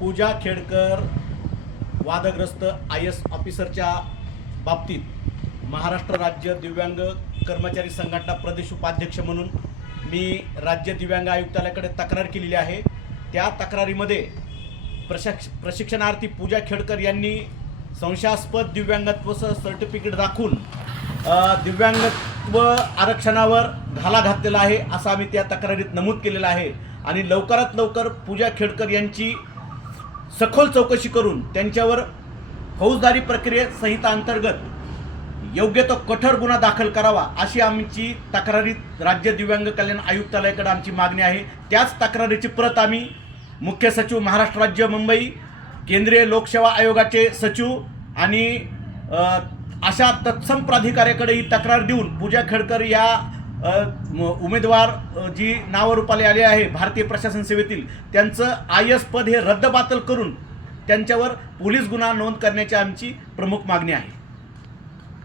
पूजा खेडकर वादग्रस्त I S ऑफिसरच्या बाबतीत महाराष्ट्र राज्य दिव्यांग कर्मचारी संघटना प्रदेश उपाध्यक्ष म्हणून मी राज्य दिव्यांग आयुक्तालयाकडे तक्रार केलेली आहे. त्या तक्रारीमध्ये प्रशिक्ष प्रशिक्षणार्थी पूजा खेडकर यांनी संशयास्पद दिव्यांगत्वचं सर्टिफिकेट दाखवून दिव्यांगत्व आरक्षणावर घाला घातलेला आहे असं आम्ही त्या तक्रारीत नमूद केलेलं आहे. आणि लवकरात लवकर पूजा खेडकर यांची सखोल चौकशी करून त्यांच्यावर फौजदारी प्रक्रियेत संहिता अंतर्गत योग्य तो कठोर गुन्हा दाखल करावा अशी आमची तक्रारीत राज्य दिव्यांग कल्याण आयुक्तालयाकडे आमची मागणी आहे. त्याच तक्रारीची प्रत आम्ही मुख्य सचिव महाराष्ट्र राज्य मुंबई केंद्रीय लोकसेवा आयोगाचे सचिव आणि अशा तत्सम प्राधिकाऱ्याकडे ही तक्रार देऊन पूजा खेडकर या उमेदवार जी नावरूपाले आले आहे भारतीय प्रशासन सेवेतील त्यांचं आय एस पद हे रद्दबातल करून त्यांच्यावर पोलीस गुन्हा नोंद करण्याची आमची प्रमुख मागणी आहे.